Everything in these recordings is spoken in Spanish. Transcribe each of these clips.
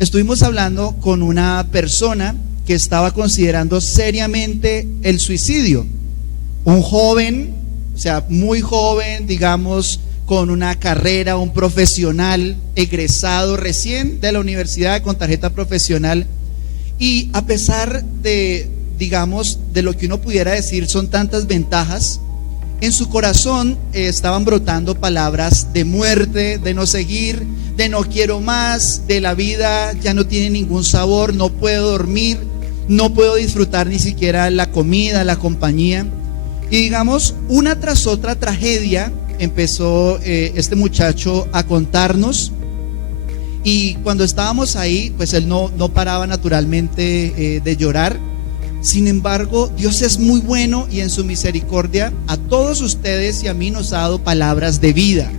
estuvimos hablando con una persona que estaba considerando seriamente el suicidio. Un joven, o sea, muy joven, digamos, con una carrera, un profesional, egresado recién de la universidad con tarjeta profesional. Y a pesar de, digamos, de lo que uno pudiera decir son tantas ventajas, en su corazón estaban brotando palabras de muerte, de no seguir, de no quiero más, de la vida ya no tiene ningún sabor, no puedo dormir, no puedo disfrutar ni siquiera la comida, la compañía. Y digamos, una tras otra tragedia empezó este muchacho a contarnos. Y cuando estábamos ahí, pues él no paraba naturalmente de llorar. Sin embargo, Dios es muy bueno y en su misericordia a todos ustedes y a mí nos ha dado palabras de vida,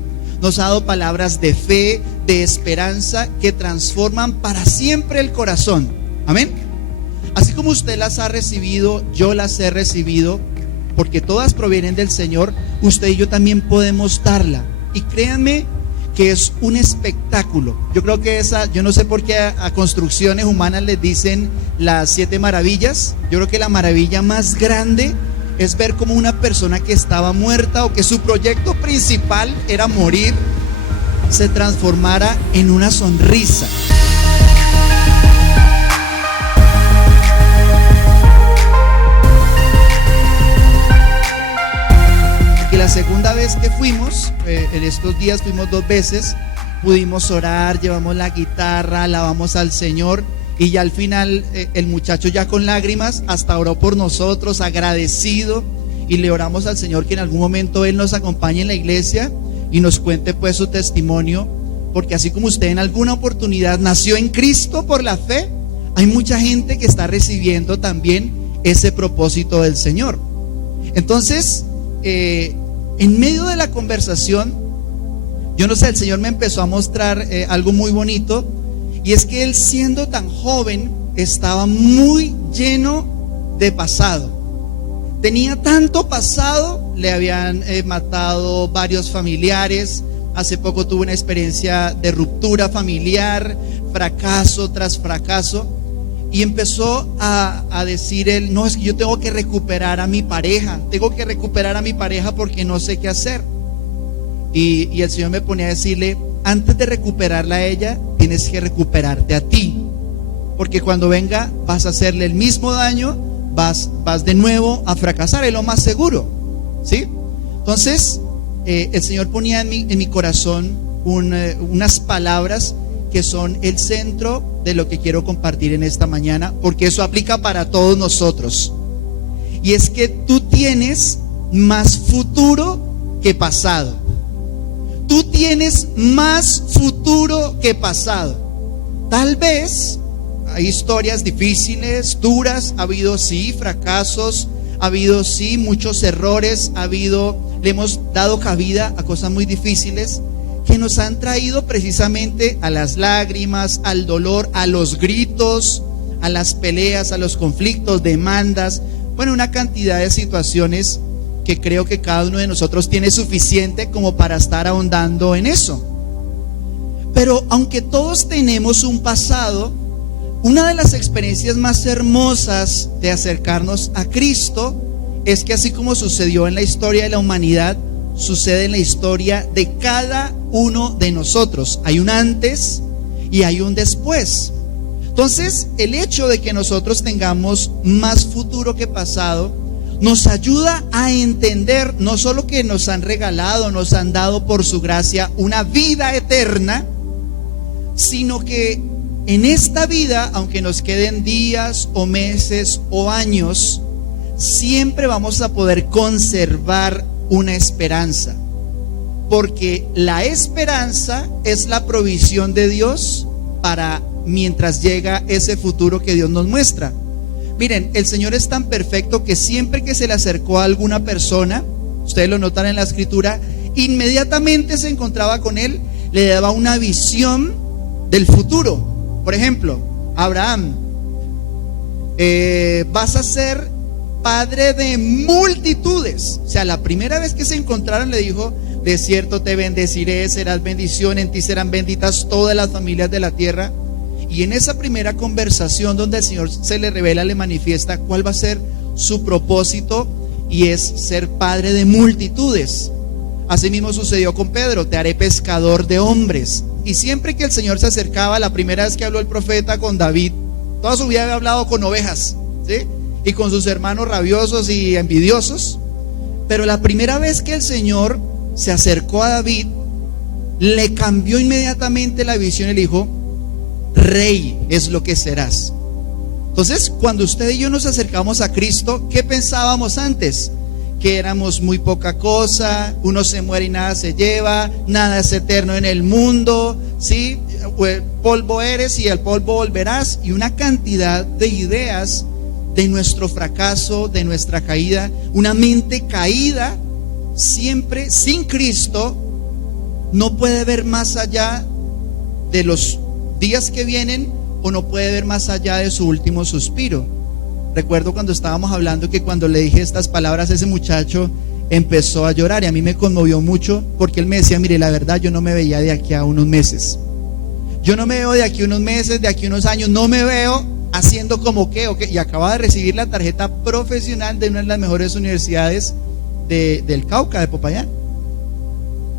nos ha dado palabras de fe, de esperanza que transforman para siempre el corazón. Amén. Así como usted las ha recibido, yo las he recibido, porque todas provienen del Señor. Usted y yo también podemos darla. Y créanme que es un espectáculo. Yo creo que yo no sé por qué a construcciones humanas les dicen las 7 maravillas. Yo creo que la maravilla más grande es ver cómo una persona que estaba muerta o que su proyecto principal era morir, se transformara en una sonrisa. Y la segunda vez que fuimos, en estos días fuimos 2 veces, pudimos orar, llevamos la guitarra, alabamos al Señor y ya al final el muchacho ya con lágrimas hasta oró por nosotros, agradecido, y le oramos al Señor que en algún momento Él nos acompañe en la iglesia y nos cuente pues su testimonio, porque así como usted en alguna oportunidad nació en Cristo por la fe, hay mucha gente que está recibiendo también ese propósito del Señor. Entonces, en medio de la conversación, yo no sé, el Señor me empezó a mostrar algo muy bonito, y es que él, siendo tan joven, estaba muy lleno de pasado. Tenía tanto pasado, le habían matado varios familiares, hace poco tuvo una experiencia de ruptura familiar, fracaso tras fracaso, y empezó a decir él, no, es que yo tengo que recuperar a mi pareja, porque no sé qué hacer. Y el Señor me ponía a decirle, antes de recuperarla a ella, tienes que recuperarte a ti, porque cuando venga vas a hacerle el mismo daño, vas de nuevo a fracasar, es lo más seguro, ¿sí? Entonces el Señor ponía en mi corazón unas palabras que son el centro de lo que quiero compartir en esta mañana, porque eso aplica para todos nosotros. Y es que tú tienes más futuro que pasado. Tú tienes más futuro que pasado. Tal vez hay historias difíciles, duras, ha habido sí fracasos, ha habido sí muchos errores, le hemos dado cabida a cosas muy difíciles que nos han traído precisamente a las lágrimas, al dolor, a los gritos, a las peleas, a los conflictos, demandas, bueno, una cantidad de situaciones que creo que cada uno de nosotros tiene suficiente como para estar ahondando en eso. Pero aunque todos tenemos un pasado, una de las experiencias más hermosas de acercarnos a Cristo es que, así como sucedió en la historia de la humanidad, sucede en la historia de cada uno de nosotros. Hay un antes y hay un después. Entonces, el hecho de que nosotros tengamos más futuro que pasado nos ayuda a entender no solo que nos han regalado, nos han dado por su gracia una vida eterna, sino que en esta vida, aunque nos queden días o meses o años, siempre vamos a poder conservar una esperanza, porque la esperanza es la provisión de Dios para mientras llega ese futuro que Dios nos muestra. Miren, el Señor es tan perfecto que siempre que se le acercó a alguna persona, ustedes lo notan en la escritura, inmediatamente se encontraba con él, le daba una visión del futuro. Por ejemplo, Abraham, vas a ser padre de multitudes. O sea, la primera vez que se encontraron le dijo, de cierto te bendeciré, serás bendición, en ti serán benditas todas las familias de la tierra. Y en esa primera conversación donde el Señor se le revela, le manifiesta cuál va a ser su propósito, y es ser padre de multitudes. Asimismo sucedió con Pedro: te haré pescador de hombres. Y siempre que el Señor se acercaba, la primera vez que habló el profeta con David, toda su vida había hablado con ovejas, ¿sí? Y con sus hermanos rabiosos y envidiosos. Pero la primera vez que el Señor se acercó a David, le cambió inmediatamente la visión y le dijo: rey es lo que serás. Entonces, cuando usted y yo nos acercamos a Cristo, ¿qué pensábamos antes? Que éramos muy poca cosa, uno se muere y nada se lleva, nada es eterno en el mundo, ¿sí? Polvo eres y al polvo volverás, y una cantidad de ideas de nuestro fracaso, de nuestra caída. Una mente caída, siempre sin Cristo, no puede ver más allá de los días que vienen, o no puede ver más allá de su último suspiro. Recuerdo cuando estábamos hablando que cuando le dije estas palabras, ese muchacho empezó a llorar, y a mí me conmovió mucho, porque él me decía: mire, la verdad, yo no me veía de aquí a unos meses, yo no me veo de aquí a unos meses, de aquí a unos años, no me veo haciendo como que, y acaba de recibir la tarjeta profesional de una de las mejores universidades del Cauca, de Popayán.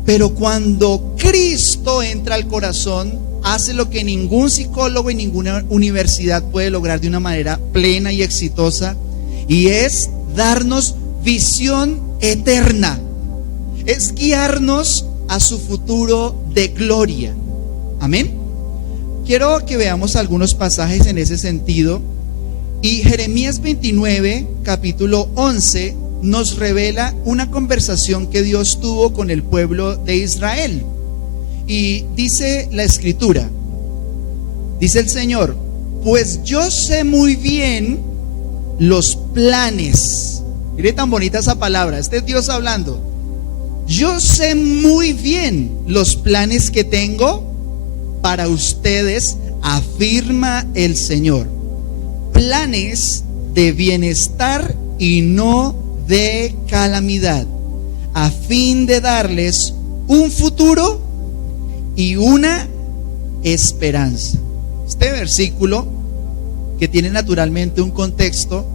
Pero cuando Cristo entra al corazón, hace lo que ningún psicólogo y ninguna universidad puede lograr de una manera plena y exitosa, y es darnos visión eterna, es guiarnos a su futuro de gloria. Amén. Quiero que veamos algunos pasajes en ese sentido, y Jeremías 29, capítulo 11, nos revela una conversación que Dios tuvo con el pueblo de Israel. Y dice la escritura, dice el Señor: pues yo sé muy bien los planes. Mire tan bonita esa palabra, este es Dios hablando. Yo sé muy bien los planes que tengo para ustedes, afirma el Señor. Planes de bienestar y no de calamidad, a fin de darles un futuro y una esperanza. Este versículo, que tiene naturalmente un contexto,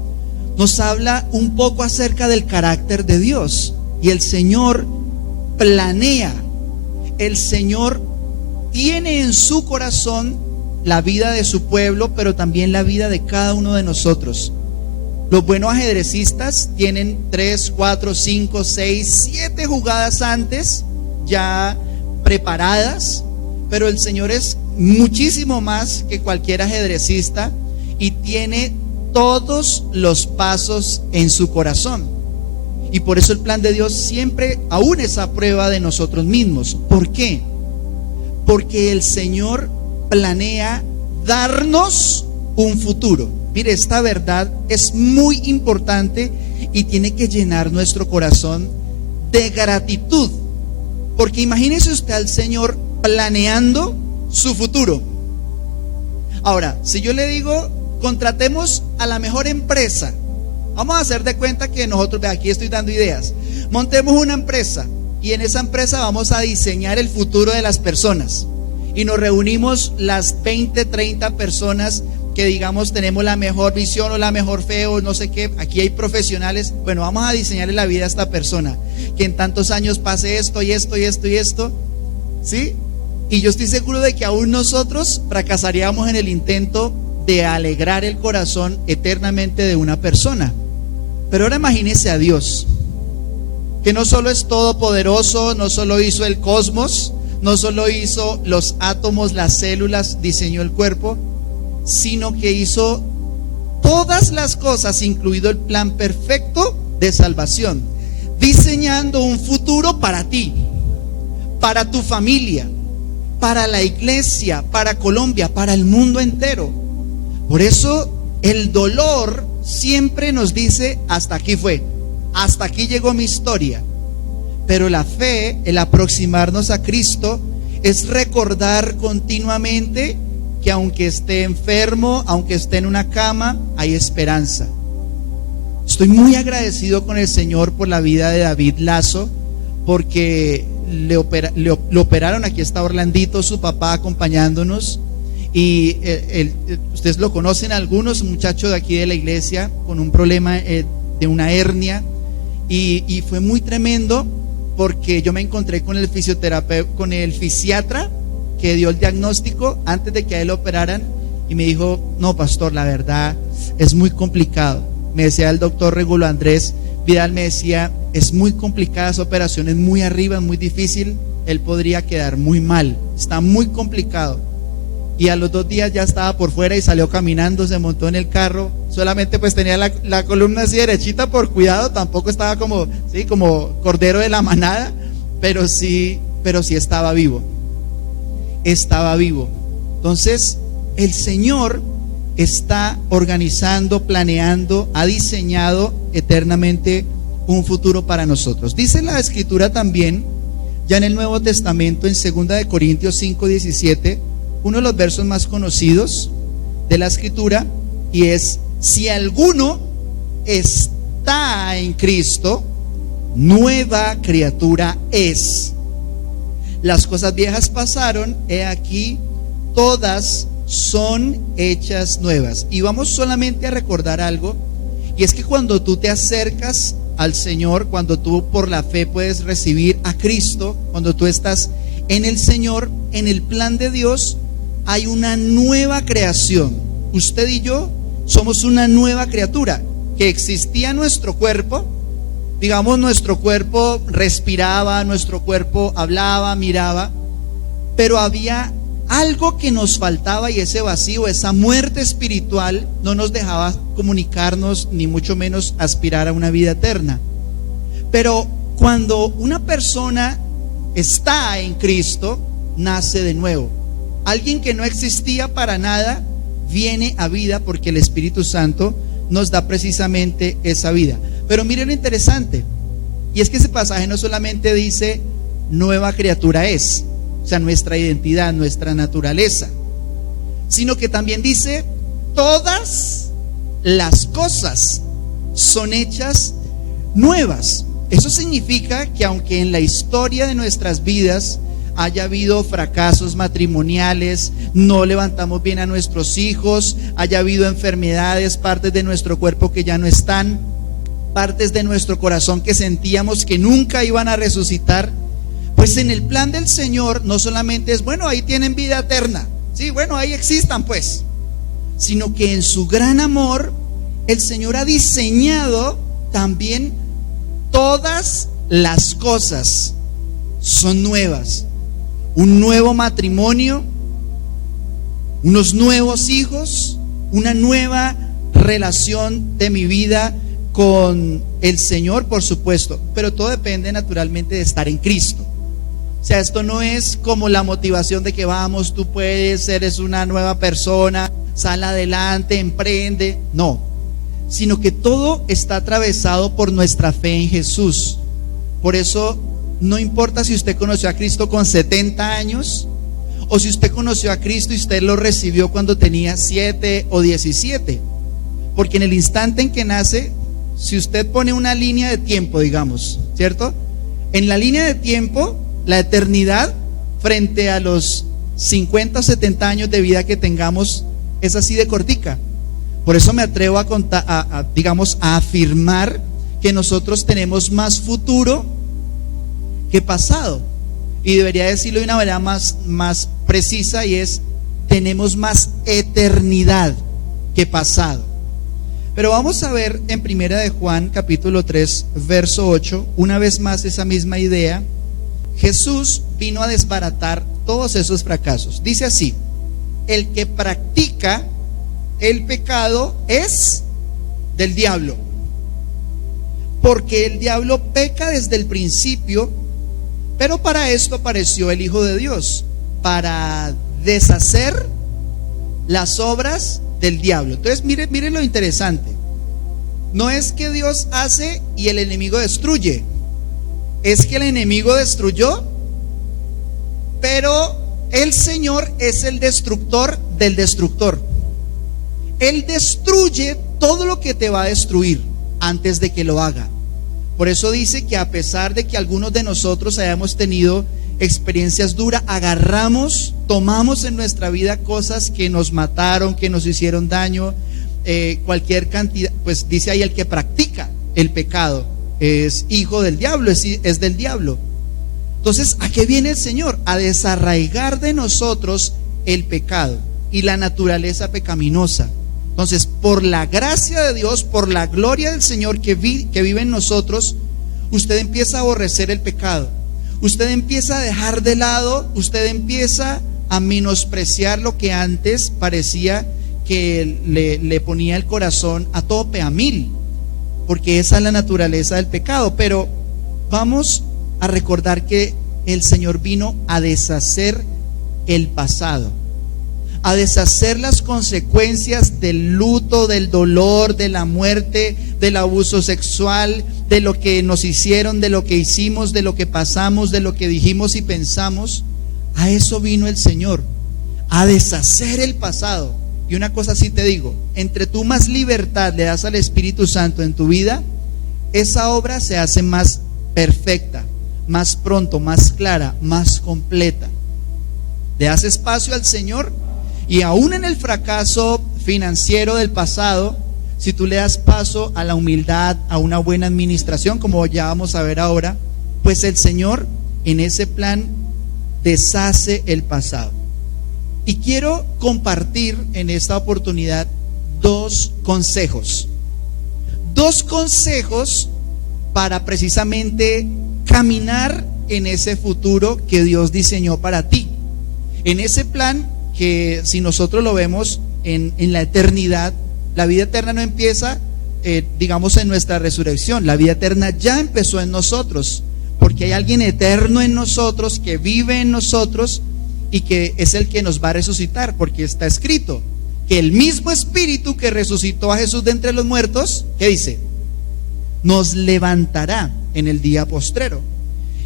nos habla un poco acerca del carácter de Dios. Y el Señor planea, el Señor tiene en su corazón la vida de su pueblo, pero también la vida de cada uno de nosotros. Los buenos ajedrecistas tienen 3, 4, 5, 6, 7 jugadas antes ya preparadas, pero el Señor es muchísimo más que cualquier ajedrecista y tiene todos los pasos en su corazón. Y por eso el plan de Dios siempre aún es a prueba de nosotros mismos. ¿Por qué? Porque el Señor planea darnos un futuro. Mire, esta verdad es muy importante y tiene que llenar nuestro corazón de gratitud. Porque imagínese usted al Señor planeando su futuro. Ahora, si yo le digo: contratemos a la mejor empresa, vamos a hacer de cuenta que nosotros, aquí estoy dando ideas, montemos una empresa y en esa empresa vamos a diseñar el futuro de las personas, y nos reunimos las 20, 30 personas que digamos tenemos la mejor visión o la mejor fe o no sé qué. Aquí hay profesionales. Bueno, vamos a diseñarle la vida a esta persona, que en tantos años pase esto y esto y esto y esto, ¿sí? Y yo estoy seguro de que aún nosotros fracasaríamos en el intento de alegrar el corazón eternamente de una persona. Pero ahora imagínese a Dios, que no solo es todopoderoso, no solo hizo el cosmos, no solo hizo los átomos, las células, diseñó el cuerpo, sino que hizo todas las cosas, incluido el plan perfecto de salvación, diseñando un futuro para ti, para tu familia, para la iglesia, para Colombia, para el mundo entero. Por eso el dolor siempre nos dice: hasta aquí fue, hasta aquí llegó mi historia. Pero la fe, el aproximarnos a Cristo, es recordar continuamente que aunque esté enfermo, aunque esté en una cama, hay esperanza. Estoy muy agradecido con el Señor por la vida de David Lazo, porque lo operaron. Aquí está Orlandito, su papá, acompañándonos, Y ustedes lo conocen algunos, un muchacho de aquí de la iglesia con un problema de una hernia. Y fue muy tremendo porque yo me encontré con el fisioterapeuta, con el fisiatra que dio el diagnóstico antes de que a él lo operaran, y me dijo: no, pastor, la verdad es muy complicado. Me decía el doctor Regulo Andrés Vidal, me decía: es muy complicada esa operación, es muy arriba, es muy difícil, él podría quedar muy mal, está muy complicado. Y a los 2 días ya estaba por fuera y salió caminando, se montó en el carro. Solamente pues tenía la columna así derechita por cuidado, tampoco estaba como cordero de la manada, pero sí estaba vivo. Estaba vivo. Entonces, el Señor está organizando, planeando, ha diseñado eternamente un futuro para nosotros. Dice la Escritura también, ya en el Nuevo Testamento, en 2 de Corintios 5:17, uno de los versos más conocidos de la Escritura, y es: si alguno está en Cristo, nueva criatura es. Las cosas viejas pasaron, he aquí, todas son hechas nuevas. Y vamos solamente a recordar algo, y es que cuando tú te acercas al Señor, cuando tú por la fe puedes recibir a Cristo, cuando tú estás en el Señor, en el plan de Dios, hay una nueva creación. Usted y yo somos una nueva criatura. Que existía en nuestro cuerpo, digamos, nuestro cuerpo respiraba, nuestro cuerpo hablaba, miraba, pero había algo que nos faltaba, y ese vacío, esa muerte espiritual, no nos dejaba comunicarnos, ni mucho menos aspirar a una vida eterna. Pero cuando una persona está en Cristo, nace de nuevo. Alguien que no existía para nada viene a vida, porque el Espíritu Santo nos da precisamente esa vida. Pero miren lo interesante, y es que ese pasaje no solamente dice nueva criatura es, o sea, nuestra identidad, nuestra naturaleza, sino que también dice todas las cosas son hechas nuevas. Eso significa que aunque en la historia de nuestras vidas haya habido fracasos matrimoniales, no levantamos bien a nuestros hijos, haya habido enfermedades, partes de nuestro cuerpo que ya no están, partes de nuestro corazón que sentíamos que nunca iban a resucitar, pues en el plan del Señor no solamente es, bueno, ahí tienen vida eterna, sí, bueno, ahí existan pues, sino que en su gran amor el Señor ha diseñado también todas las cosas son nuevas. Un nuevo matrimonio, unos nuevos hijos, una nueva relación de mi vida con el Señor, por supuesto, pero todo depende naturalmente de estar en Cristo. O sea, esto no es como la motivación de que vamos, tú puedes, eres una nueva persona, sal adelante, emprende, no, sino que todo está atravesado por nuestra fe en Jesús. Por eso no importa si usted conoció a Cristo con 70 años o si usted conoció a Cristo y usted lo recibió cuando tenía 7 o 17, porque en el instante en que nace, si usted pone una línea de tiempo, digamos, ¿cierto? En la línea de tiempo, la eternidad frente a los 50 o 70 años de vida que tengamos es así de cortica. Por eso me atrevo a afirmar que nosotros tenemos más futuro que pasado, y debería decirlo de una manera más precisa, y es: tenemos más eternidad que pasado. Pero vamos a ver en 1 de Juan capítulo 3 verso 8, una vez más esa misma idea. Jesús vino a desbaratar todos esos fracasos. Dice así: el que practica el pecado es del diablo, porque el diablo peca desde el principio. Pero para esto apareció el Hijo de Dios, para deshacer las obras del diablo. Entonces miren lo interesante. No es que Dios hace y el enemigo destruye, es que el enemigo destruyó, pero el Señor es el destructor del destructor. Él destruye todo lo que te va a destruir antes de que lo haga. Por eso dice que a pesar de que algunos de nosotros hayamos tenido experiencias duras, agarramos, tomamos en nuestra vida cosas que nos mataron, que nos hicieron daño, cualquier cantidad. Pues dice ahí: el que practica el pecado es hijo del diablo, es del diablo. Entonces, ¿a qué viene el Señor? A desarraigar de nosotros el pecado y la naturaleza pecaminosa. Entonces, por la gracia de Dios, por la gloria del Señor que vive en nosotros, usted empieza a aborrecer el pecado. Usted empieza a dejar de lado, usted empieza a menospreciar lo que antes parecía que le ponía el corazón a tope, a mil, porque esa es la naturaleza del pecado. Pero vamos a recordar que el Señor vino a deshacer el pasado, a deshacer las consecuencias del luto, del dolor, de la muerte, del abuso sexual, de lo que nos hicieron, de lo que hicimos, de lo que pasamos, de lo que dijimos y pensamos. A eso vino el Señor, a deshacer el pasado. Y una cosa sí te digo: entre tú más libertad le das al Espíritu Santo en tu vida, esa obra se hace más perfecta, más pronto, más clara, más completa. Le das espacio al Señor, y aún en el fracaso financiero del pasado, si tú le das paso a la humildad, a una buena administración, como ya vamos a ver ahora, pues el Señor en ese plan deshace el pasado. Y quiero compartir en esta oportunidad dos consejos para precisamente caminar en ese futuro que Dios diseñó para ti, en ese plan que, si nosotros lo vemos en la eternidad, la vida eterna no empieza digamos en nuestra resurrección. La vida eterna ya empezó en nosotros, porque hay alguien eterno en nosotros, que vive en nosotros y que es el que nos va a resucitar, porque está escrito que el mismo Espíritu que resucitó a Jesús de entre los muertos, ¿qué dice? Nos levantará en el día postrero.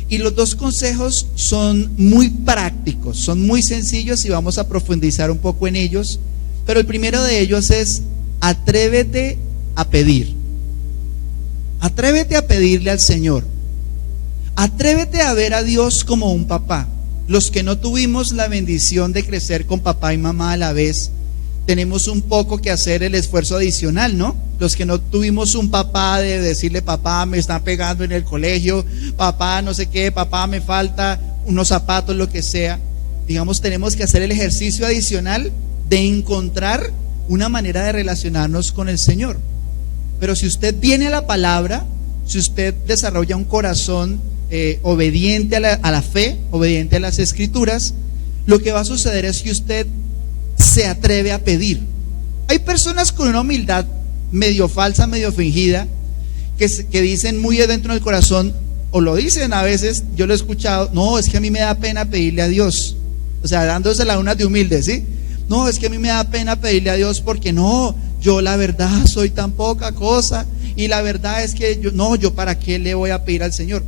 Y los dos consejos son muy prácticos, son muy sencillos, y vamos a profundizar un poco en ellos. Pero el primero de ellos es: atrévete a pedir. Atrévete a pedirle al Señor. Atrévete a ver a Dios como un papá. Los que no tuvimos la bendición de crecer con papá y mamá a la vez, tenemos un poco que hacer el esfuerzo adicional, ¿no? Los que no tuvimos un papá, de decirle: papá, me están pegando en el colegio, papá, no sé qué, papá, me falta unos zapatos, lo que sea. Digamos, tenemos que hacer el ejercicio adicional de encontrar una manera de relacionarnos con el Señor. Pero si usted viene a la palabra, si usted desarrolla un corazón obediente a la fe, obediente a las Escrituras, lo que va a suceder es que usted se atreve a pedir. Hay personas con una humildad medio falsa, medio fingida, que dicen muy adentro del corazón, o lo dicen a veces, yo lo he escuchado: no, es que a mí me da pena pedirle a Dios. O sea, dándose la una de humilde, ¿sí? No, es que a mí me da pena pedirle a Dios, porque no, yo la verdad soy tan poca cosa, y la verdad es que yo para qué le voy a pedir al Señor.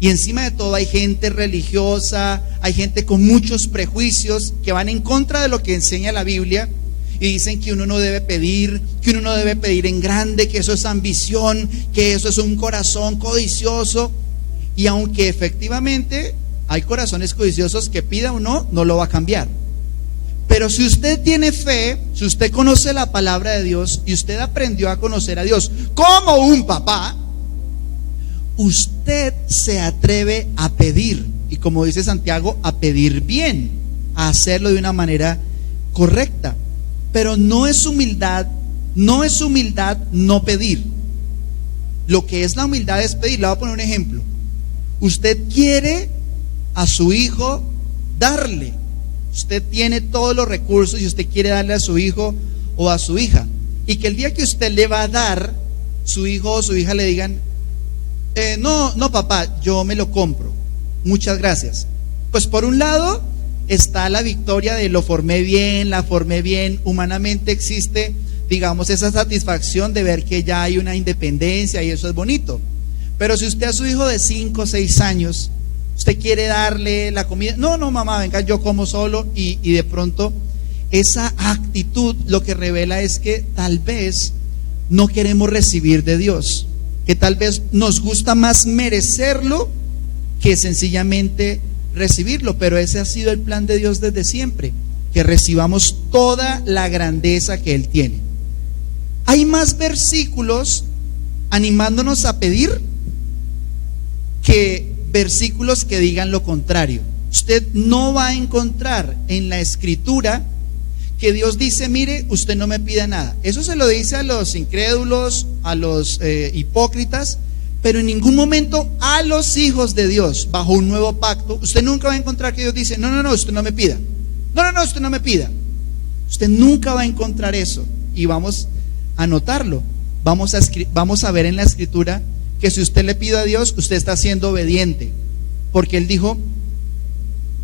Y encima de todo hay gente religiosa, hay gente con muchos prejuicios que van en contra de lo que enseña la Biblia, y dicen que uno no debe pedir, que uno no debe pedir en grande, que eso es ambición, que eso es un corazón codicioso. Y aunque efectivamente hay corazones codiciosos, que pida o no lo va a cambiar. Pero si usted tiene fe, si usted conoce la palabra de Dios y usted aprendió a conocer a Dios como un papá, usted se atreve a pedir, y como dice Santiago, a pedir bien, a hacerlo de una manera correcta. Pero no es humildad no pedir. Lo que es la humildad es pedir. Le voy a poner un ejemplo. Usted quiere a su hijo darle. Usted tiene todos los recursos y usted quiere darle a su hijo o a su hija, y que el día que usted le va a dar, su hijo o su hija le digan: no papá, yo me lo compro, muchas gracias. Pues por un lado está la victoria de la formé bien, humanamente existe, digamos, esa satisfacción de ver que ya hay una independencia, y eso es bonito. Pero si usted a su hijo de 5 o 6 años, usted quiere darle la comida: no mamá, venga, yo como solo, y de pronto esa actitud lo que revela es que tal vez no queremos recibir de Dios, que tal vez nos gusta más merecerlo que sencillamente recibirlo, pero ese ha sido el plan de Dios desde siempre, que recibamos toda la grandeza que Él tiene. Hay más versículos animándonos a pedir que versículos que digan lo contrario. Usted no va a encontrar en la Escritura que Dios dice: mire, usted no me pida nada. Eso se lo dice a los incrédulos, a los hipócritas, pero en ningún momento a los hijos de Dios bajo un nuevo pacto. Usted nunca va a encontrar que Dios dice: no, usted no me pida. No, usted no me pida. Usted nunca va a encontrar eso. Y vamos a notarlo. Vamos a ver en la Escritura que si usted le pide a Dios, usted está siendo obediente, porque Él dijo: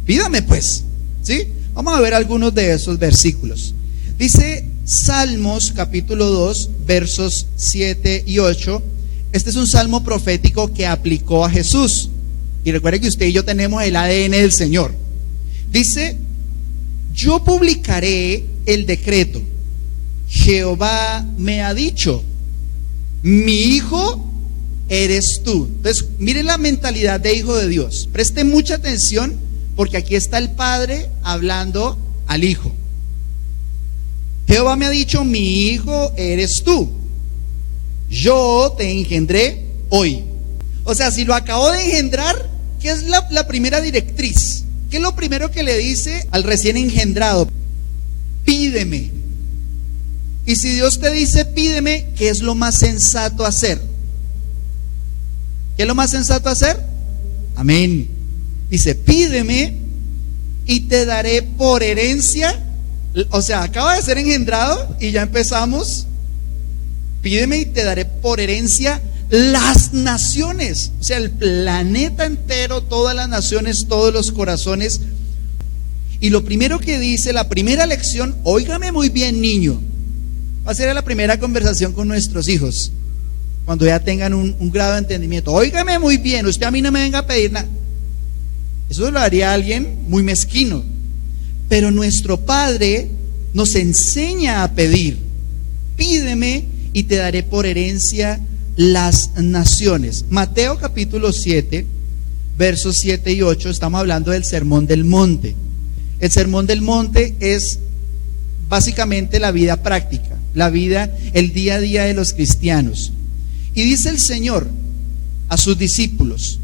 pídame pues, ¿sí? Vamos a ver algunos de esos versículos. Dice Salmos capítulo 2 versos 7 y 8. Este es un salmo profético que aplicó a Jesús. Y recuerde que usted y yo tenemos el ADN del Señor. Dice: yo publicaré el decreto. Jehová me ha dicho: mi hijo eres tú. Entonces, mire la mentalidad de hijo de Dios. Preste mucha atención, porque aquí está el Padre hablando al Hijo. Jehová me ha dicho: mi hijo eres tú. Yo te engendré hoy. O sea, si lo acabo de engendrar, ¿qué es la primera directriz? ¿Qué es lo primero que le dice al recién engendrado? Pídeme. Y si Dios te dice pídeme, ¿qué es lo más sensato hacer? ¿Qué es lo más sensato hacer? Amén. Dice: pídeme y te daré por herencia. O sea, acaba de ser engendrado y ya empezamos. Pídeme y te daré por herencia las naciones. O sea, el planeta entero, todas las naciones, todos los corazones. Y lo primero que dice, la primera lección: óigame muy bien, niño. Va a ser la primera conversación con nuestros hijos, cuando ya tengan un grado de entendimiento. Óigame muy bien, usted a mí no me venga a pedir nada. Eso lo haría alguien muy mezquino. Pero nuestro Padre nos enseña a pedir. Pídeme y te daré por herencia las naciones. Mateo capítulo 7, versos 7 y 8, estamos hablando del Sermón del Monte. El Sermón del Monte es básicamente la vida práctica, la vida, el día a día de los cristianos. Y dice el Señor a sus discípulos: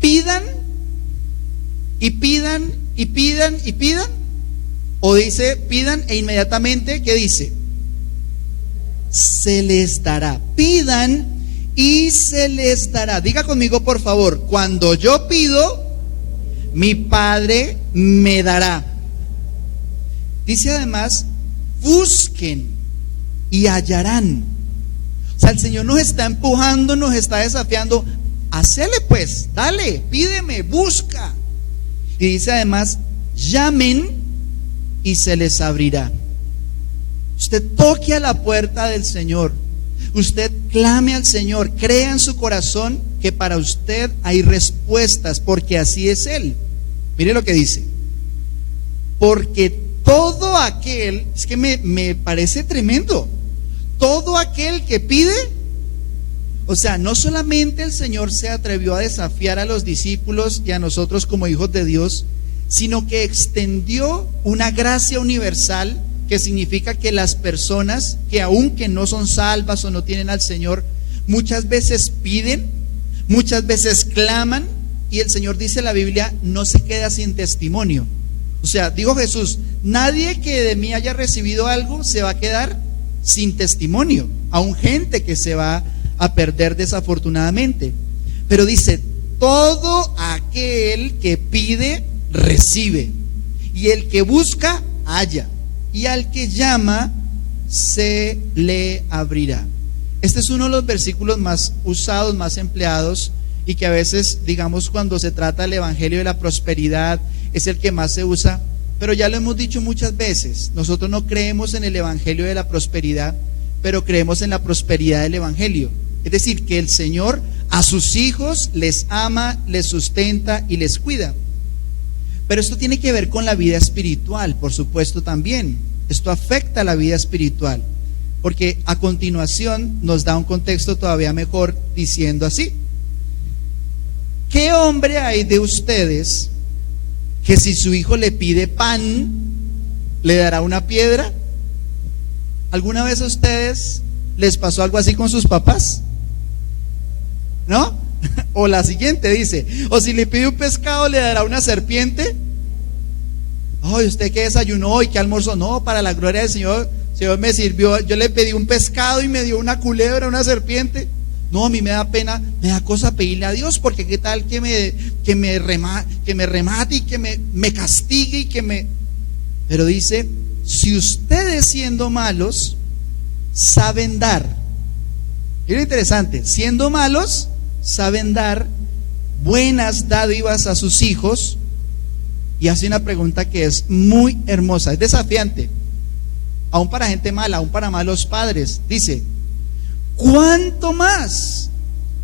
pidan y pidan y pidan y pidan. O dice pidan e inmediatamente, ¿qué dice? Se les dará. Pidan y se les dará. Diga conmigo por favor: cuando yo pido, mi Padre me dará. Dice además: busquen y hallarán. O sea, el Señor nos está empujando, nos está desafiando. Hacele pues, dale, pídeme, busca. Y dice además: llamen y se les abrirá. Usted toque a la puerta del Señor. Usted clame al Señor. Crea en su corazón que para usted hay respuestas, porque así es Él. Mire lo que dice: porque todo aquel, es que me parece tremendo, todo aquel que pide. O sea, no solamente el Señor se atrevió a desafiar a los discípulos y a nosotros como hijos de Dios, sino que extendió una gracia universal, que significa que las personas que aunque no son salvas o no tienen al Señor, muchas veces piden, muchas veces claman, y el Señor dice en la Biblia: no se queda sin testimonio. O sea, dijo Jesús: nadie que de mí haya recibido algo se va a quedar sin testimonio, aún gente que se va a perder desafortunadamente. Pero dice: todo aquel que pide, recibe, y el que busca, halla, y al que llama, se le abrirá. Este es uno de los versículos más usados, más empleados, y que a veces, digamos, cuando se trata del evangelio de la prosperidad, es el que más se usa. Pero ya lo hemos dicho muchas veces: nosotros no creemos en el evangelio de la prosperidad, pero creemos en la prosperidad del evangelio. Es decir, que el Señor a sus hijos les ama, les sustenta y les cuida. Pero esto tiene que ver con la vida espiritual, por supuesto también. Esto afecta a la vida espiritual, porque a continuación nos da un contexto todavía mejor, diciendo así: ¿qué hombre hay de ustedes que si su hijo le pide pan, le dará una piedra. ¿Alguna vez a ustedes les pasó algo así con sus papás? ¿No? O la siguiente dice, o si le pide un pescado, le dará una serpiente. Ay, ¿usted qué desayunó y qué almorzó? No, para la gloria del Señor, Señor me sirvió, yo le pedí un pescado y me dio una culebra, una serpiente. No, a mí me da pena, me da cosa pedirle a Dios, porque qué tal que me remate y que me castigue y que me... Pero dice, si ustedes siendo malos saben dar, es interesante, siendo malos saben dar buenas dádivas a sus hijos, y hace una pregunta que es muy hermosa, es desafiante, aún para gente mala, aún para malos padres. Dice, ¿cuánto más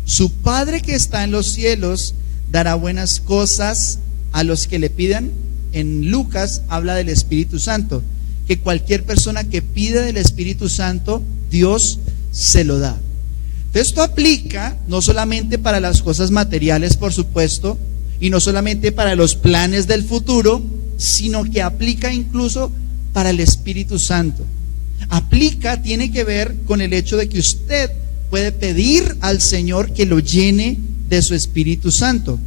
su Padre que está en los cielos dará buenas cosas a los que le pidan? En Lucas habla del Espíritu Santo, que cualquier persona que pide del Espíritu Santo, Dios se lo da. Entonces, esto aplica no solamente para las cosas materiales, por supuesto, y no solamente para los planes del futuro, sino que aplica incluso para el Espíritu Santo. Aplica, tiene que ver con el hecho de que usted puede pedir al Señor que lo llene de su Espíritu Santo.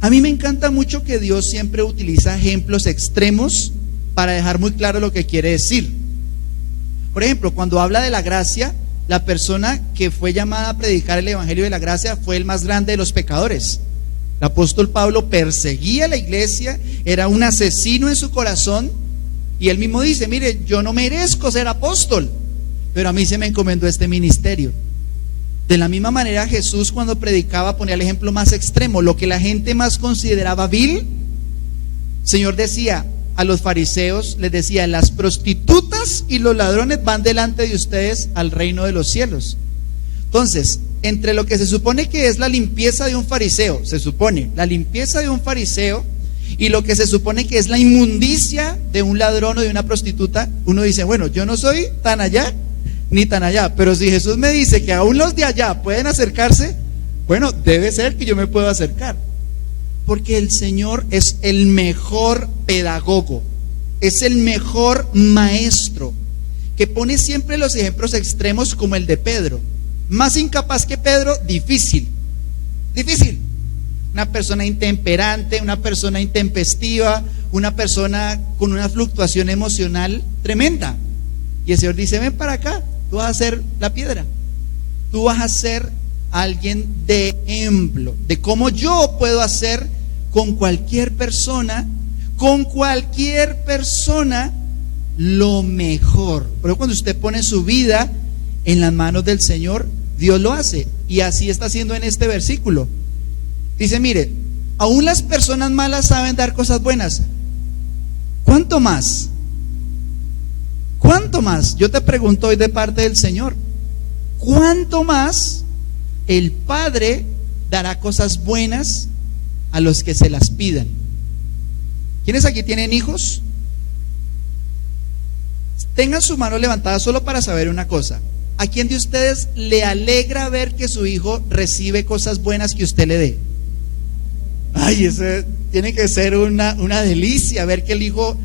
A mí me encanta mucho que Dios siempre utiliza ejemplos extremos para dejar muy claro lo que quiere decir. Por ejemplo, cuando habla de la gracia, la persona que fue llamada a predicar el Evangelio de la gracia fue el más grande de los pecadores. El apóstol Pablo perseguía a la iglesia, era un asesino en su corazón, y él mismo dice, mire, yo no merezco ser apóstol, pero a mí se me encomendó este ministerio. De la misma manera, Jesús, cuando predicaba, ponía el ejemplo más extremo, lo que la gente más consideraba vil. El Señor decía a los fariseos, les decía, las prostitutas y los ladrones van delante de ustedes al reino de los cielos. Entonces, entre lo que se supone que es la limpieza de un fariseo, se supone la limpieza de un fariseo, y lo que se supone que es la inmundicia de un ladrón o de una prostituta, uno dice, bueno, yo no soy tan allá ni tan allá, pero si Jesús me dice que aún los de allá pueden acercarse, bueno, debe ser que yo me puedo acercar, porque el Señor es el mejor pedagogo, es el mejor maestro, que pone siempre los ejemplos extremos, como el de Pedro. Más incapaz que Pedro, difícil. Una persona intemperante, una persona intempestiva, una persona con una fluctuación emocional tremenda. Y el Señor dice, ven para acá, tú vas a ser la piedra. Tú vas a ser alguien de ejemplo, de cómo yo puedo hacer con cualquier persona lo mejor. Pero cuando usted pone su vida en las manos del Señor, Dios lo hace, y así está haciendo en este versículo. Dice, mire, aún las personas malas saben dar cosas buenas. ¿Cuánto más? ¿Cuánto más? Yo te pregunto hoy de parte del Señor, ¿cuánto más el Padre dará cosas buenas a los que se las pidan? ¿Quiénes aquí tienen hijos? Tengan su mano levantada solo para saber una cosa. ¿A quién de ustedes le alegra ver que su hijo recibe cosas buenas que usted le dé? Ay, eso tiene que ser una delicia, ver que el hijo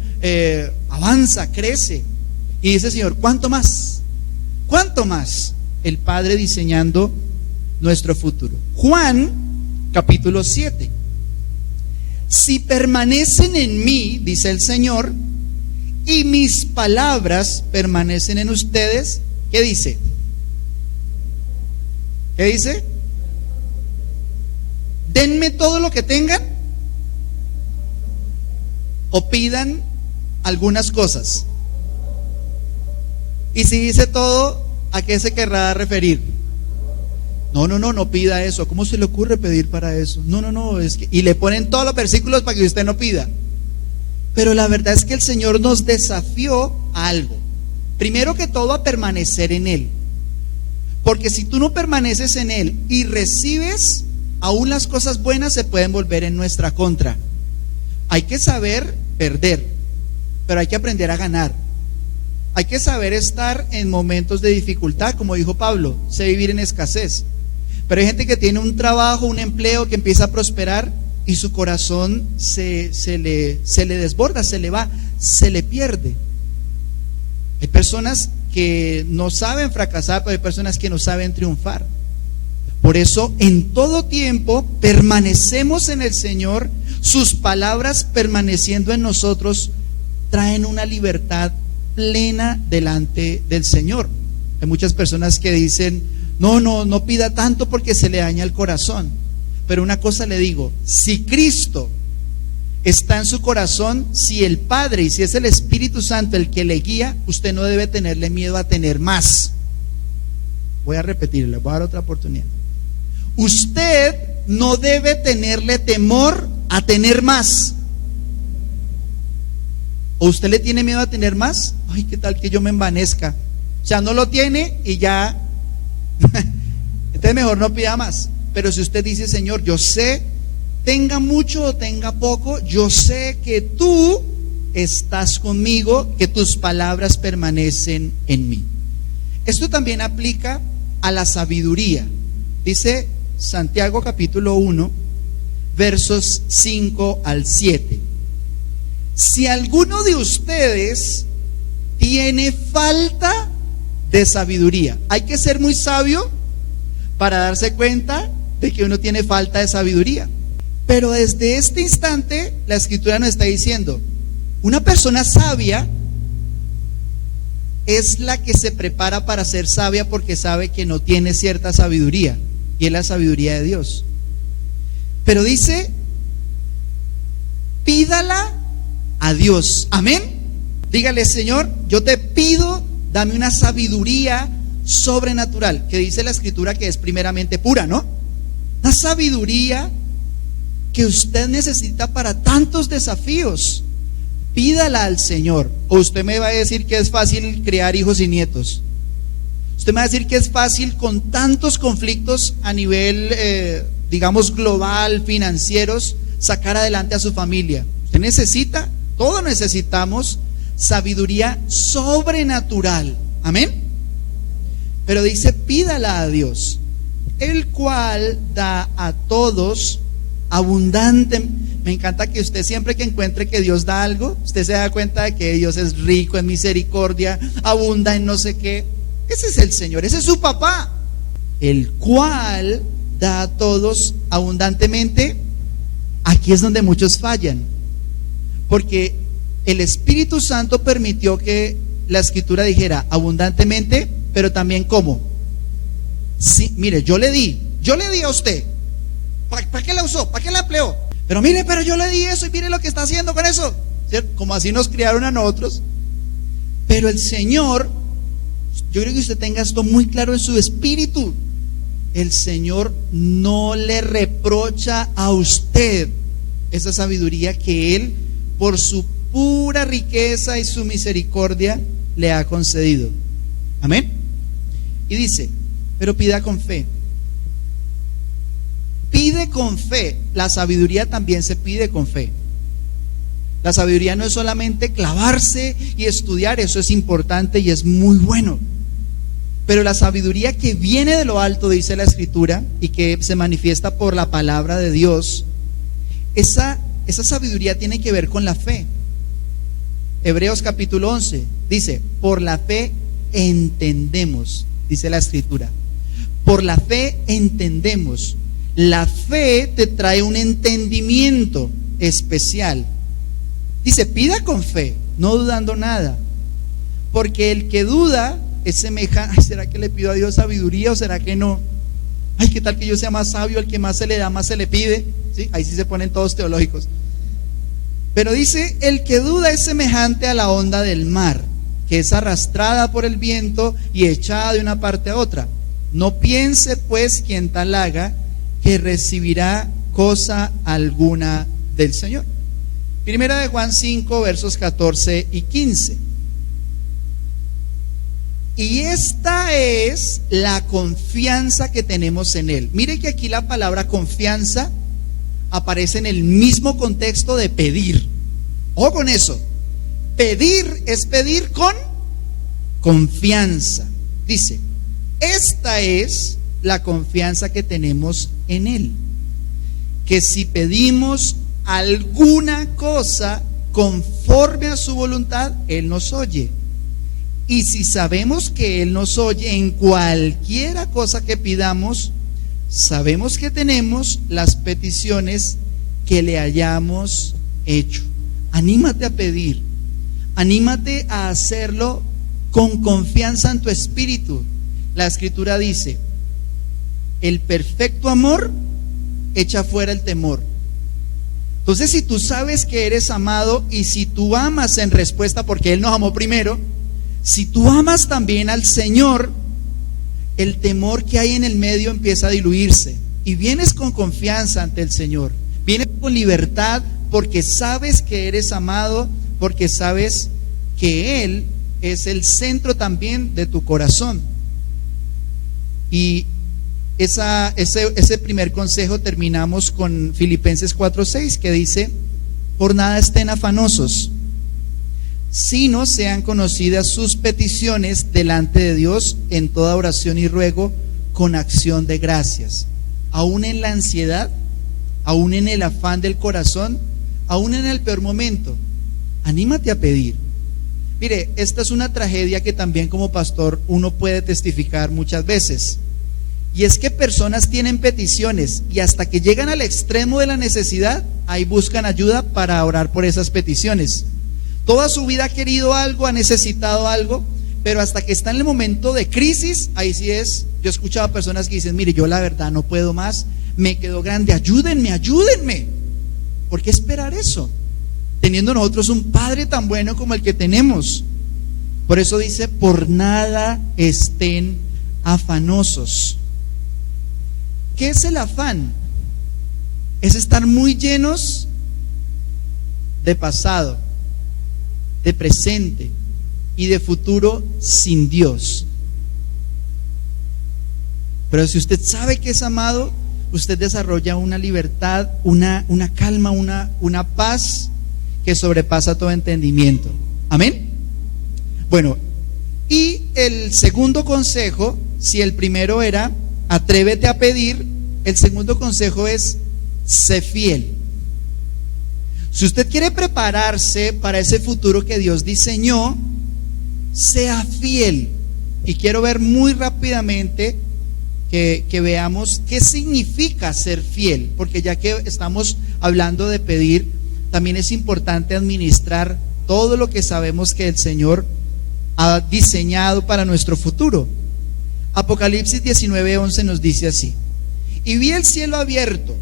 avanza, crece. Y dice el Señor, ¿cuánto más? ¿Cuánto más? El Padre diseñando nuestro futuro. Juan, capítulo 7. Si permanecen en mí, dice el Señor, y mis palabras permanecen en ustedes, ¿qué dice? ¿Qué dice? Denme todo lo que tengan o pidan algunas cosas. Y si dice todo, ¿a qué se querrá referir? No pida eso. ¿Cómo se le ocurre pedir para eso? No, es que... Y le ponen todos los versículos para que usted no pida. Pero la verdad es que el Señor nos desafió a algo. Primero que todo, a permanecer en Él. Porque si tú no permaneces en Él y recibes, aún las cosas buenas se pueden volver en nuestra contra. Hay que saber perder, pero hay que aprender a ganar. Hay que saber estar en momentos de dificultad, como dijo Pablo, sé vivir en escasez. Pero hay gente que tiene un trabajo, un empleo que empieza a prosperar y su corazón se le desborda, se le va, se le pierde. Hay personas que no saben fracasar, pero hay personas que no saben triunfar. Por eso, en todo tiempo permanecemos en el Señor. Sus palabras permaneciendo en nosotros traen una libertad plena delante del Señor. Hay muchas personas que dicen: no pida tanto porque se le daña el corazón. Pero una cosa le digo: si Cristo está en su corazón, si el Padre y si es el Espíritu Santo el que le guía, usted no debe tenerle miedo a tener más. Voy a repetirle, voy a dar otra oportunidad. Usted no debe tenerle temor a tener más. ¿O usted le tiene miedo a tener más? Ay, ¿qué tal que yo me envanezca? O sea, no lo tiene y ya. Entonces mejor no pida más. Pero si usted dice: Señor, yo sé, tenga mucho o tenga poco, yo sé que tú estás conmigo, que tus palabras permanecen en mí. Esto también aplica a la sabiduría. Dice Santiago capítulo 1, versos 5 al 7. Si alguno de ustedes tiene falta de sabiduría, hay que ser muy sabio para darse cuenta de que uno tiene falta de sabiduría. Pero desde este instante la Escritura nos está diciendo: una persona sabia es la que se prepara para ser sabia porque sabe que no tiene cierta sabiduría, y es la sabiduría de Dios. Pero dice: pídala a Dios. Amén. Dígale: Señor, yo te pido, dame una sabiduría sobrenatural, que dice la Escritura que es primeramente pura, ¿no? Una sabiduría que usted necesita para tantos desafíos. Pídala al Señor. O usted me va a decir que es fácil criar hijos y nietos. Usted me va a decir que es fácil con tantos conflictos a nivel, digamos, global, financieros, sacar adelante a su familia. Usted necesita, todos necesitamos sabiduría sobrenatural. Amén. Pero dice: pídala a Dios, el cual da a todos abundante. Me encanta que usted, siempre que encuentre que Dios da algo, usted se da cuenta de que Dios es rico en misericordia, abunda en no sé qué. Ese es el Señor, ese es su papá, el cual da a todos abundantemente. Aquí es donde muchos fallan, porque el Espíritu Santo permitió que la Escritura dijera abundantemente, pero también ¿cómo? Sí, mire, yo le di a usted. ¿Para qué la usó? ¿Para qué la empleó? Pero mire, pero yo le di eso y mire lo que está haciendo con eso, ¿cierto? Como así nos criaron a nosotros. Pero el Señor, yo creo que usted tenga esto muy claro en su espíritu: el Señor no le reprocha a usted esa sabiduría que Él, por su pura riqueza y su misericordia, le ha concedido. Amén. Y dice: pero pida con fe. Pide con fe. La sabiduría también se pide con fe. La sabiduría no es solamente clavarse y estudiar, eso es importante y es muy bueno. Pero la sabiduría que viene de lo alto, dice la Escritura, y que se manifiesta por la palabra de Dios, esa sabiduría tiene que ver con la fe. Hebreos capítulo 11 dice: por la fe entendemos, dice la Escritura. Por la fe entendemos. La fe te trae un entendimiento especial. Dice: pida con fe, no dudando nada, porque el que duda es semejante. Ay, ¿será que le pido a Dios sabiduría o será que no? Ay, ¿qué tal que yo sea más sabio? El que más se le da, más se le pide. ¿Sí? Ahí sí se ponen todos teológicos. Pero dice: el que duda es semejante a la onda del mar, que es arrastrada por el viento y echada de una parte a otra. No piense pues quien tal haga que recibirá cosa alguna del Señor. Primera de Juan 5, versos 14 y 15. Y esta es la confianza que tenemos en Él. Mire que aquí la palabra confianza aparece en el mismo contexto de pedir. Ojo con eso. Pedir es pedir con confianza. Dice: esta es la confianza que tenemos en Él. que si pedimos alguna cosa conforme a su voluntad, Él nos oye. Y si sabemos que Él nos oye en cualquiera cosa que pidamos, sabemos que tenemos las peticiones que le hayamos hecho. Anímate a pedir, anímate a hacerlo con confianza en tu espíritu. La Escritura dice: el perfecto amor echa fuera el temor. Entonces, si tú sabes que eres amado y si tú amas en respuesta, porque Él nos amó primero, si tú amas también al Señor, el temor que hay en el medio empieza a diluirse y vienes con confianza ante el Señor, vienes con libertad porque sabes que eres amado, porque sabes que Él es el centro también de tu corazón. Y ese primer consejo terminamos con Filipenses 4:6, que dice: por nada estén afanosos, sino sean conocidas sus peticiones delante de Dios en toda oración y ruego con acción de gracias. Aún en la ansiedad, aún en el afán del corazón, aún en el peor momento, anímate a pedir. Mire, esta es una tragedia que también como pastor uno puede testificar muchas veces. Y es que personas tienen peticiones y hasta que llegan al extremo de la necesidad, ahí buscan ayuda para orar por esas peticiones. Toda su vida ha querido algo, ha necesitado algo, pero hasta que está en el momento de crisis, ahí sí es. Yo he escuchado a personas que dicen: mire, yo la verdad no puedo más, me quedo grande, ayúdenme, ayúdenme. ¿Por qué esperar eso? Teniendo nosotros un Padre tan bueno como el que tenemos. Por eso dice: por nada estén afanosos. ¿Qué es el afán? Es estar muy llenos de pasado, de presente y de futuro sin Dios. Pero si usted sabe que es amado, usted desarrolla una libertad, una calma, una paz que sobrepasa todo entendimiento. Amén. Bueno, y el segundo consejo, si el primero era atrévete a pedir, el segundo consejo es: sé fiel. Si usted quiere prepararse para ese futuro que Dios diseñó, sea fiel. Y quiero ver muy rápidamente que veamos qué significa ser fiel, porque ya que estamos hablando de pedir, también es importante administrar todo lo que sabemos que el Señor ha diseñado para nuestro futuro. Apocalipsis 19:11 nos dice así: y vi el cielo abierto,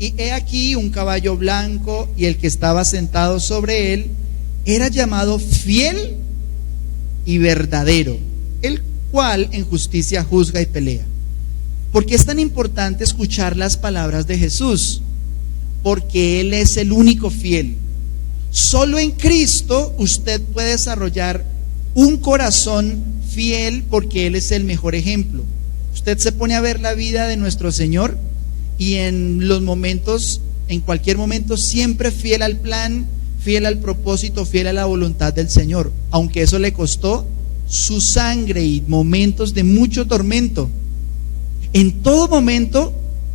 y he aquí un caballo blanco, y el que estaba sentado sobre él era llamado Fiel y Verdadero, el cual en justicia juzga y pelea. ¿Por qué es tan importante escuchar las palabras de Jesús? Porque Él es el único fiel. Solo en Cristo usted puede desarrollar un corazón fiel, porque Él es el mejor ejemplo. Usted se pone a ver la vida de nuestro Señor y en los momentos, en cualquier momento, siempre fiel al plan, fiel al propósito, fiel a la voluntad del Señor, aunque eso le costó su sangre y momentos de mucho tormento. En todo momento,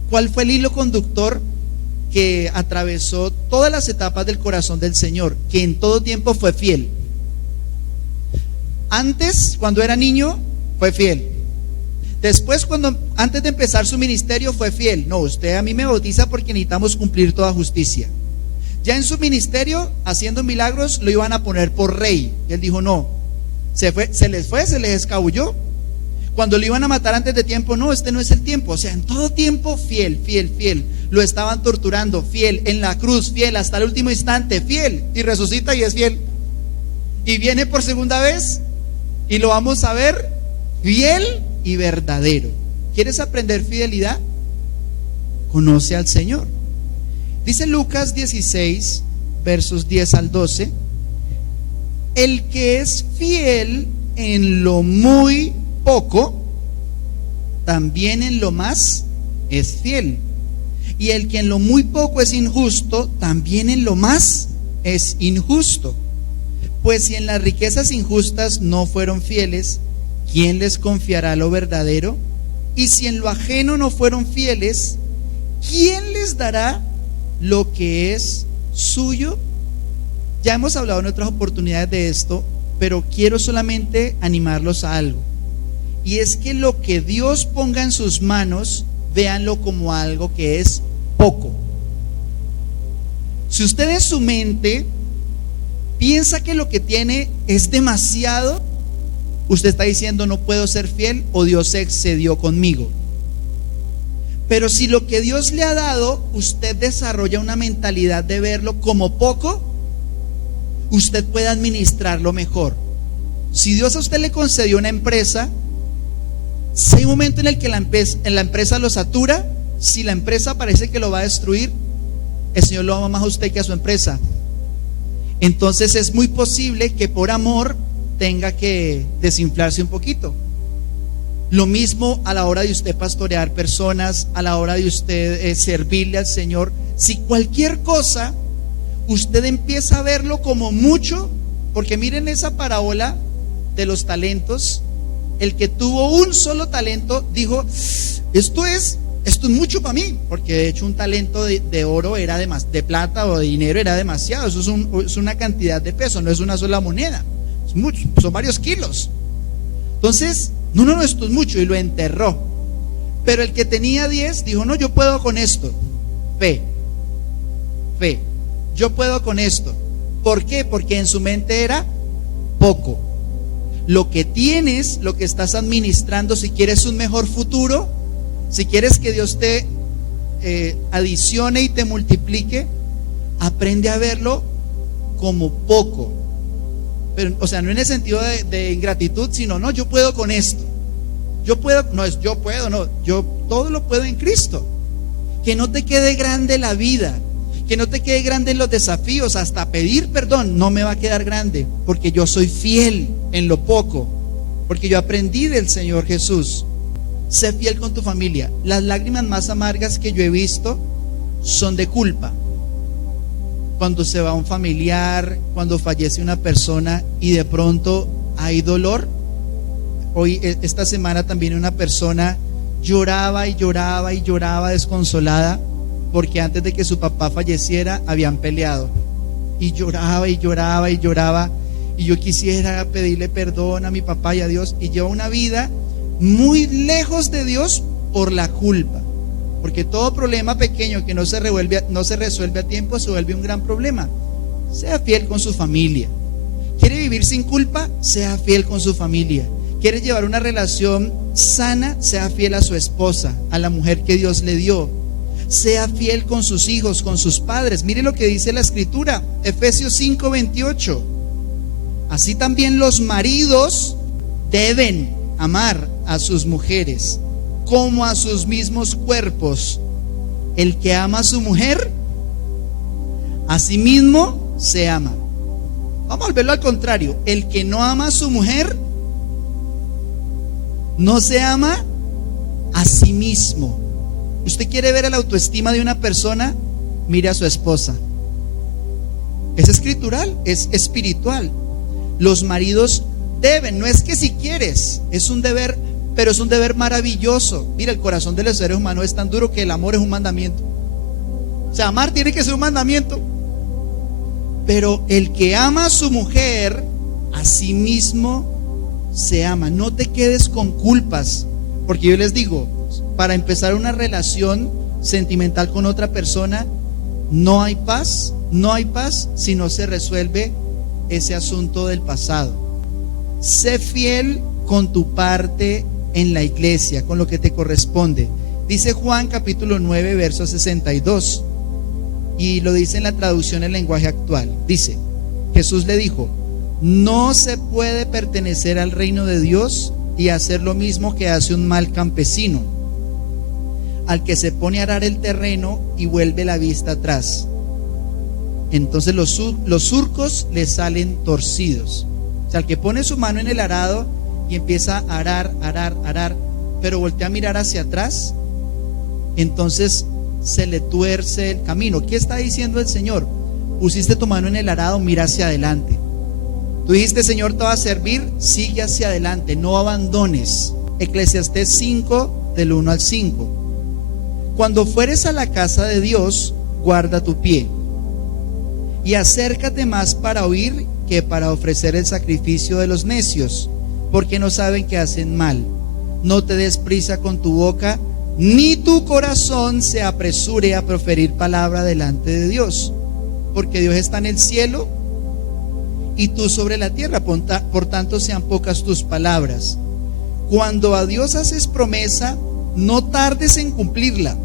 ¿cuál fue el hilo conductor que atravesó todas las etapas del corazón del Señor? Que en todo tiempo fue fiel. Antes, cuando era niño, fue fiel. Después, antes de empezar su ministerio, fue fiel. No, usted a mí me bautiza porque necesitamos cumplir toda justicia. Ya en su ministerio, haciendo milagros, lo iban a poner por rey. Y él dijo: no, se les escabulló. Cuando lo iban a matar antes de tiempo: no, este no es el tiempo. O sea, en todo tiempo, fiel, fiel, fiel. Lo estaban torturando, fiel. En la cruz, fiel, hasta el último instante, fiel. Y resucita y es fiel. Y viene por segunda vez y lo vamos a ver fiel y verdadero. ¿Quieres aprender fidelidad? Conoce al Señor. Dice Lucas 16, versos 10 al 12: el que es fiel en lo muy poco, también en lo más es fiel. Y el que en lo muy poco es injusto, también en lo más es injusto. Pues si en las riquezas injustas no fueron fieles, ¿quién les confiará lo verdadero? Y si en lo ajeno no fueron fieles, ¿quién les dará lo que es suyo? Ya hemos hablado en otras oportunidades de esto, pero quiero solamente animarlos a algo. Y es que lo que Dios ponga en sus manos, véanlo como algo que es poco. Si usted en su mente piensa que lo que tiene es demasiado, usted está diciendo no puedo ser fiel o Dios se excedió conmigo. Pero si lo que Dios le ha dado, usted desarrolla una mentalidad de verlo como poco, usted puede administrarlo mejor. Si Dios a usted le concedió una empresa, si hay un momento en el que la empresa lo satura, si la empresa parece que lo va a destruir, el Señor lo ama más a usted que a su empresa. Entonces es muy posible que por amor tenga que desinflarse un poquito. Lo mismo a la hora de usted pastorear personas, a la hora de usted servirle al Señor. Si cualquier cosa usted empieza a verlo como mucho, porque miren esa parábola de los talentos. El que tuvo un solo talento dijo, esto es mucho para mí, porque de hecho un talento de oro era de plata o de dinero era demasiado. Eso es una cantidad de peso, no es una sola moneda, es mucho, son varios kilos. Entonces, no, esto es mucho, y lo enterró. Pero el que tenía 10 dijo, no, yo puedo con esto. Fe, yo puedo con esto. ¿Por qué? Porque en su mente era poco. Lo que tienes, lo que estás administrando, si quieres un mejor futuro, si quieres que Dios te adicione y te multiplique, aprende a verlo como poco. Pero, o sea, no en el sentido de ingratitud, sino, no, yo puedo con esto. Yo todo lo puedo en Cristo. Que no te quede grande la vida, que no te quede grande los desafíos, hasta pedir perdón no me va a quedar grande, porque yo soy fiel en lo poco, porque yo aprendí del Señor Jesús. Sé fiel con tu familia. Las lágrimas más amargas que yo he visto son de culpa. Cuando se va un familiar, cuando fallece una persona y de pronto hay dolor. Esta semana también una persona lloraba y lloraba y lloraba desconsolada, porque antes de que su papá falleciera habían peleado, y lloraba y lloraba y lloraba, y yo quisiera pedirle perdón a mi papá y a Dios, y lleva una vida muy lejos de Dios por la culpa, porque todo problema pequeño que no se resuelve a tiempo se vuelve un gran problema. Sea fiel con su familia. ¿Quiere vivir sin culpa? Sea fiel con su familia. ¿Quiere llevar una relación sana? Sea fiel a su esposa, a la mujer que Dios le dio. Sea fiel con sus hijos, con sus padres. Mire lo que dice la Escritura, Efesios 5:28. Así también los maridos deben amar a sus mujeres como a sus mismos cuerpos. El que ama a su mujer, a sí mismo se ama. Vamos a verlo al contrario. El que no ama a su mujer, no se ama a sí mismo. ¿Usted quiere ver la autoestima de una persona? Mire a su esposa. Es escritural, es espiritual. Los maridos deben, no es que si quieres, es un deber, pero es un deber maravilloso. Mira, el corazón de los seres humanos es tan duro que el amor es un mandamiento. O sea, amar tiene que ser un mandamiento. Pero el que ama a su mujer, a sí mismo se ama. No te quedes con culpas, porque yo les digo, para empezar una relación sentimental con otra persona, no hay paz si no se resuelve ese asunto del pasado. Sé fiel con tu parte en la iglesia, con lo que te corresponde. Dice Juan capítulo 9 verso 62, y lo dice en la traducción en lenguaje actual. Dice, Jesús le dijo, no se puede pertenecer al reino de Dios y hacer lo mismo que hace un mal campesino, al que se pone a arar el terreno y vuelve la vista atrás. Entonces los surcos le salen torcidos. O sea, el que pone su mano en el arado y empieza a arar, pero voltea a mirar hacia atrás, entonces se le tuerce el camino. ¿Qué está diciendo el Señor? Pusiste tu mano en el arado, mira hacia adelante. Tú dijiste, Señor, te va a servir, sigue hacia adelante, no abandones. Eclesiastés 5, del 1 al 5. Cuando fueres a la casa de Dios, guarda tu pie, y acércate más para oír que para ofrecer el sacrificio de los necios, porque no saben que hacen mal. No te des prisa con tu boca, ni tu corazón se apresure a proferir palabra delante de Dios, porque Dios está en el cielo y tú sobre la tierra, por tanto sean pocas tus palabras. Cuando a Dios haces promesa, no tardes en cumplirla,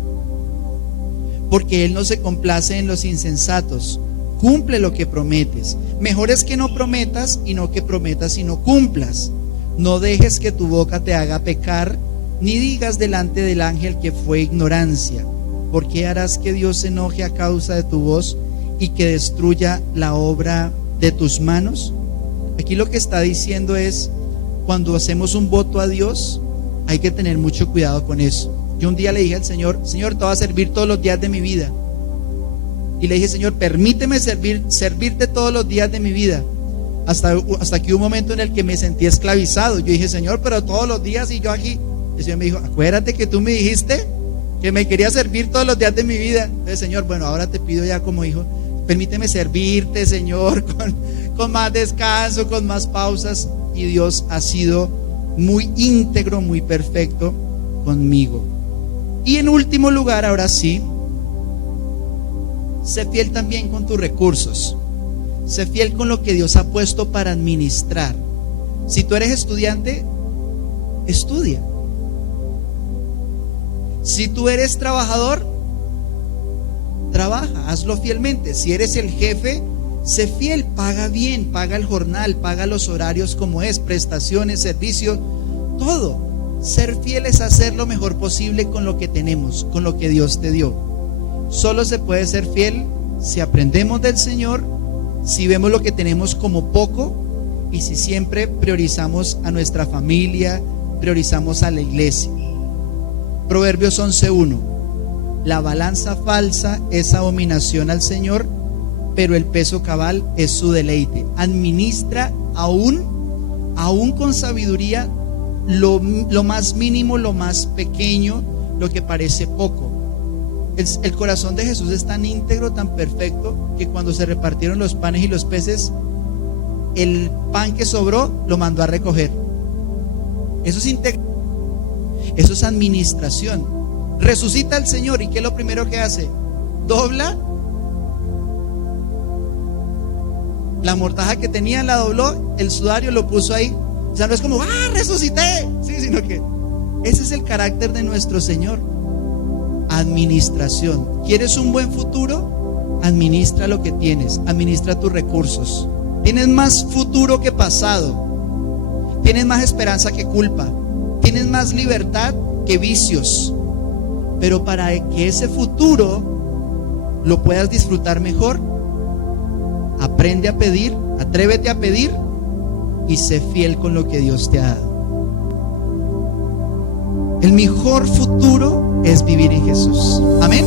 porque Él no se complace en los insensatos. Cumple lo que prometes. Mejor es que no prometas y no que prometas y no cumplas. No dejes que tu boca te haga pecar, ni digas delante del ángel que fue ignorancia. ¿Por qué harás que Dios se enoje a causa de tu voz y que destruya la obra de tus manos? Aquí lo que está diciendo es, cuando hacemos un voto a Dios, hay que tener mucho cuidado con eso. Yo un día le dije al Señor: Señor, te voy a servir todos los días de mi vida. Y le dije: Señor, permíteme servirte todos los días de mi vida. Hasta que hubo un momento en el que me sentí esclavizado. Yo dije: Señor, pero todos los días, y yo aquí. El Señor me dijo: acuérdate que tú me dijiste que me querías servir todos los días de mi vida. Entonces, Señor, bueno, ahora te pido ya como hijo, permíteme servirte, Señor, con más descanso, con más pausas. Y Dios ha sido muy íntegro, muy perfecto conmigo. Y en último lugar, ahora sí, sé fiel también con tus recursos. Sé fiel con lo que Dios ha puesto para administrar. Si tú eres estudiante, estudia. Si tú eres trabajador, trabaja, hazlo fielmente. Si eres el jefe, sé fiel, paga bien, paga el jornal, paga los horarios como es, prestaciones, servicios, todo. Ser fiel es hacer lo mejor posible con lo que tenemos, con lo que Dios te dio. Solo se puede ser fiel si aprendemos del Señor, si vemos lo que tenemos como poco y si siempre priorizamos a nuestra familia, priorizamos a la iglesia. Proverbios 11:1: la balanza falsa es abominación al Señor, pero el peso cabal es su deleite. Administra aún con sabiduría lo más mínimo, lo más pequeño, lo que parece poco. El corazón de Jesús es tan íntegro, tan perfecto, que cuando se repartieron los panes y los peces, el pan que sobró lo mandó a recoger. Eso es integridad, eso es administración. Resucita al Señor, ¿y qué es lo primero que hace? Dobla la mortaja que tenía, la dobló, el sudario lo puso ahí. O sea, no es como resucité, sí, sino que ese es el carácter de nuestro Señor. Administración. ¿Quieres un buen futuro? Administra lo que tienes, administra tus recursos. Tienes más futuro que pasado, tienes más esperanza que culpa, tienes más libertad que vicios. Pero para que ese futuro lo puedas disfrutar mejor, aprende a pedir, atrévete a pedir y sé fiel con lo que Dios te ha dado. El mejor futuro es vivir en Jesús. Amén.